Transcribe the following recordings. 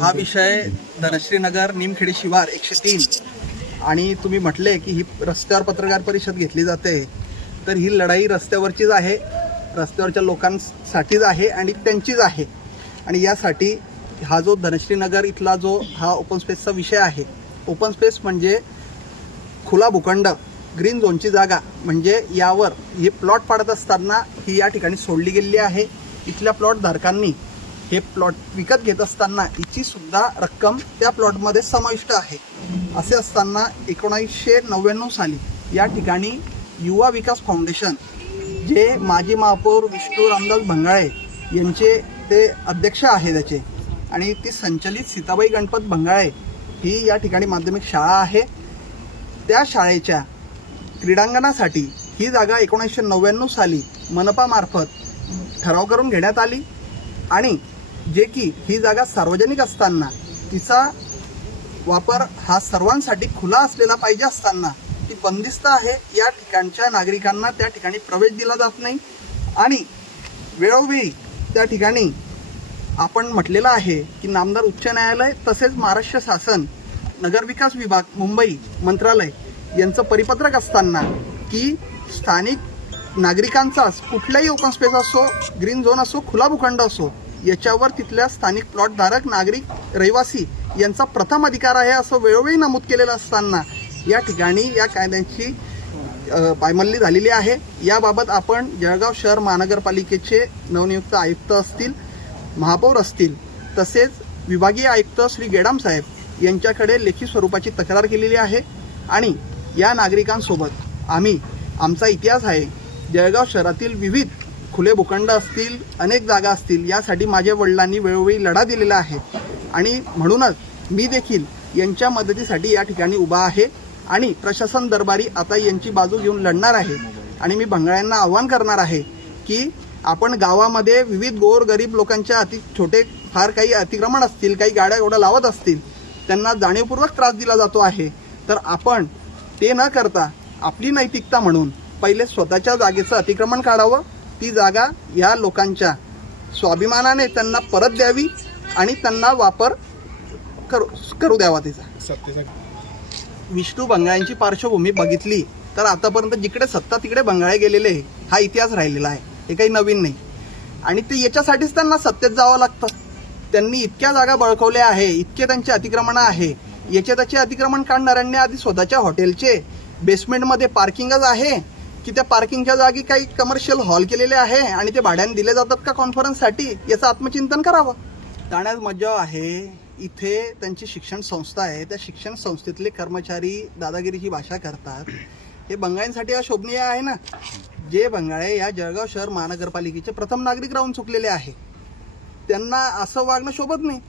हा विषय धनश्रीनगर निमखेडी शिवार 103 आणि तुम्ही म्हटले की ही रस्त्यावर पत्रकार परिषद घेतली जाते, तर ही लढाई रस्त्यावरचीच आहे, रस्त्यावरच्या लोकांसाठीच आहे आणि त्यांचीच आहे. आणि यासाठी हा जो धनश्रीनगर इथला जो हा ओपन स्पेसचा विषय आहे, ओपन स्पेस म्हणजे खुला भूखंड, ग्रीन झोनची जागा, म्हणजे यावर हे प्लॉट पाडत असताना ही या ठिकाणी सोडली गेलेली आहे. इथल्या प्लॉट धारकांनी हे प्लॉट विकत घेत असताना हिची सुद्धा रक्कम त्या प्लॉटमध्ये समाविष्ट आहे. असे असताना 1999 साली या ठिकाणी युवा विकास फाउंडेशन, जे माजी महापौर विष्णू रामदास भंगाळे यांचे ते अध्यक्ष आहे त्याचे, आणि ती संचलित सीताबाई गणपत भंगाळे ही या ठिकाणी माध्यमिक शाळा आहे. त्या शाळेच्या क्रीडांगणासाठी ही जागा 1999 साली मनपामार्फत ठराव करून घेण्यात आली आणि जे की ही जागा सार्वजनिक असताना तिचा वापर हा सर्वांसाठी खुला असलेला पाहिजे असताना ती बंदिस्त आहे. या ठिकाणच्या नागरिकांना त्या ठिकाणी प्रवेश दिला जात नाही आणि वेळोवेळी त्या ठिकाणी आपण म्हटलेलं आहे की नामदार उच्च न्यायालय तसेच महाराष्ट्र शासन नगरविकास विभाग मुंबई मंत्रालय यांचं परिपत्रक असताना की स्थानिक नागरिकांचाच कुठलाही ओपन स्पेस असो, ग्रीन झोन असो, खुला भूखंड असो, याच्यावर तिथल्या स्थानिक प्लॉटधारक नागरिक रहिवासी यांचा प्रथम अधिकार आहे असं वेळोवेळी नमूद केलेलं असताना या ठिकाणी या कायद्यांची पायमल्ली झालेली आहे. याबाबत आपण जळगाव शहर महानगरपालिकेचे नवनियुक्त आयुक्त असतील, महापौर असतील, तसेच विभागीय आयुक्त श्री गेडाम साहेब यांच्याकडे लेखी स्वरूपाची तक्रार केलेली आहे. आणि या नागरिकांसोबत आम्ही आमचा इतिहास आहे, जळगाव शहरातील विविध खुले भूखंड असतील, अनेक जागा असतील, यासाठी माझ्या वडिलांनी वेळोवेळी लढा दिलेला आहे आणि म्हणूनच मी देखील यांच्या मदतीसाठी या ठिकाणी उभा आहे आणि प्रशासन दरबारी आता यांची बाजू घेऊन लढणार आहे. आणि मी भंगाळ्यांना आव्हान करणार आहे की आपण गावामध्ये विविध गोरगरीब लोकांच्या छोटे फार काही अतिक्रमण असतील, काही गाड्या गोड्या लावत असतील, त्यांना जाणीवपूर्वक त्रास दिला जातो आहे, तर आपण ते न करता आपली नैतिकता म्हणून पहिले स्वतःच्या जागेचं अतिक्रमण काढावं, ती जागा या लोकांच्या स्वाभिमानाने त्यांना परत द्यावी आणि त्यांना वापर करू द्यावा तिचा. विष्णू भंगाळ्यांची पार्श्वभूमी बघितली तर आतापर्यंत जिकडे सत्ता तिकडे भंगाळे गेलेले हा इतिहास राहिलेला आहे, हे काही नवीन नाही. आणि ते याच्यासाठीच त्यांना सत्तेत जावं लागतं. त्यांनी इतक्या जागा बळकवल्या आहे, इतके त्यांचे अतिक्रमण आहे. याचे त्याचे अतिक्रमण काढणाऱ्यांनी आधी स्वतःच्या हॉटेलचे बेसमेंटमध्ये पार्किंगच आहे की त्या पार्किंगच्या जागी काही कमर्शियल हॉल केलेले आहे आणि ते भाड्याने दिले जातात का कॉन्फरन्ससाठी, याचं आत्मचिंतन करावं. ठाण्यात मज्जा आहे, इथे त्यांची शिक्षण संस्था आहे, त्या शिक्षण संस्थेतले कर्मचारी दादागिरीची भाषा करतात. हे बंगाळ्यांसाठी अशोभनीय आहे ना. जे बंगाळे या जळगाव शहर महानगरपालिकेचे प्रथम नागरिक राहून चुकलेले आहे, त्यांना असं वागणं शोभत नाही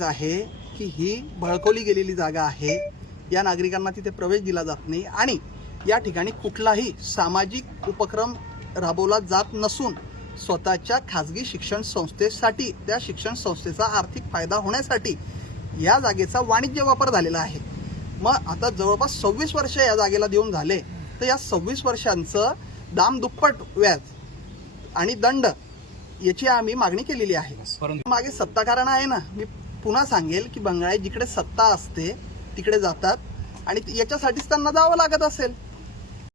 आहे की ही बळकवली गेलेली जागा आहे, या नागरिकांना तिथे प्रवेश दिला जात नाही आणि या ठिकाणी कुठलाही सामाजिक उपक्रम राबवला जात नसून स्वतःच्या खाजगी शिक्षण संस्थेसाठी, त्या शिक्षण संस्थेचा आर्थिक फायदा होण्यासाठी या जागेचा वाणिज्य वापर झालेला आहे. मग आता जवळपास 26 वर्ष या जागेला देऊन झाले, तर या 26 वर्षांचं दाम दुप्पट व्याज आणि दंड याची आम्ही मागणी केलेली आहे. मागे सत्ताकारण आहे ना. मी पुन्हा सांगेल की बंगाळे जिकडे सत्ता असते तिकडे जातात आणि याच्यासाठीच त्यांना जावं लागत असेल.